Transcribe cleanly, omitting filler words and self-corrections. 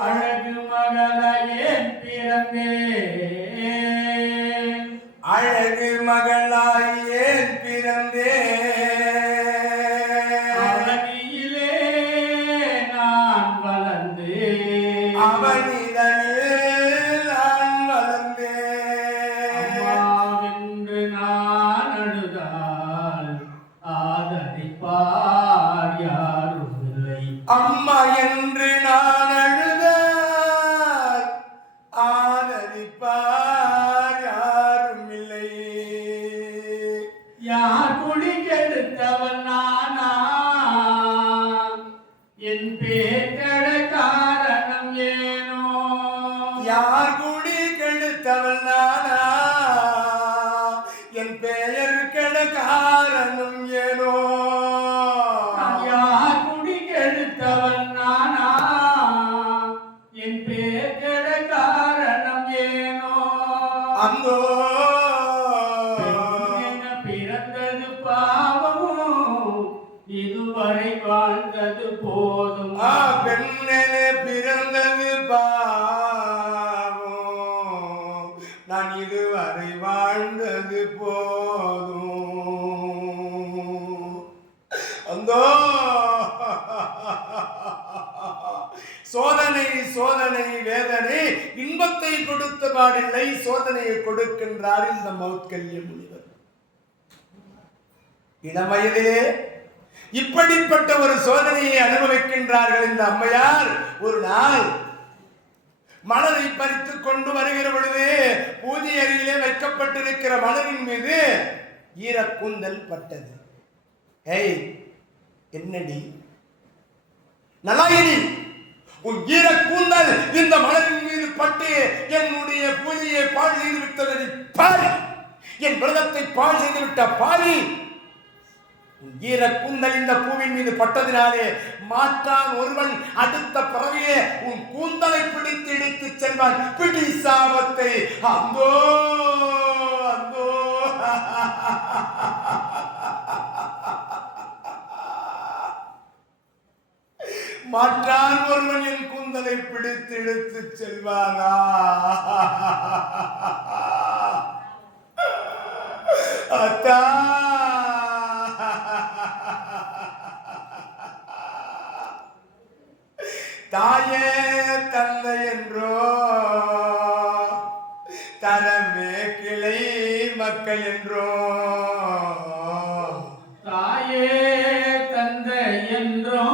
அழகு மகளையே பிறந்தேன் அழகு மகளாயே பிறந்தேன் அவனியிலே நான் வளர்ந்தேன் அவனிதனில் நான் வளர்ந்தேன் அம்மாவென்று நான் அழுதால் ஆதரிப்பார் யாரும் இல்லை அம்மா என்று நான் அழுதால் ஆதரிப்பார் யாரும் இல்லை யார் குடி கெடுத்தவன் நானா என் பேர்கட காரணம் ஏனோ யார் குடி கெடுத்தவள் நானா என் பெயர் கெட காரணம் ஏனோ யார் குடி கெடுத்தவன் நானா என் பேர்கட காரணம் ஏனோ அந்தோ என பிறந்தது பாவமோ இதுவரை வாழ்ந்தது போதும் பெண்ணே பிறந்தது பாவம் நான் இதுவரை வாழ்ந்தது போதும் அந்தோ சோதனை சோதனை வேதனை இன்பத்தை கொடுத்த பாடில்லை சோதனையை கொடுக்கின்றார் இந்த மௌத்கல்ய முனிவர் இளம் வயதிலே இப்படிப்பட்ட ஒரு சோதனையை அனுபவிக்கின்றார்கள் இந்த அம்மையார் ஒரு நாள் மலரை பறித்துக் கொண்டு வருகிற பொழுது பூஜை அருகிலே வைக்கப்பட்டிருக்கிற மலரின் மீது ஈரக்கூந்தல் பட்டது ஏய் என்னடி நலாயினி உன் ஈரக்கூந்தல் இந்த மலரின் மீது பட்டு என்னுடைய பூஜையை பாழ் செய்து விட்டது பாரி என் விரதத்தை பாழ் செய்து விட்ட பாரி ஈரக்கூந்தல் இந்த பூவின் மீது பட்டதினாலே மாற்றான் ஒருவன் அடுத்த பிறவியே உன் கூந்தலை பிடித்து இடித்து செல்வான் பிடி சாபத்தை அந்தோ அந்தோ மாற்றான் ஒருவன் என் கூந்தலை பிடித்து இழுத்து செல்வானா அத்தா தாயே தந்தை என்றோ தரமே கிளை மக்கள் என்றோ தாயே தந்தை என்றோ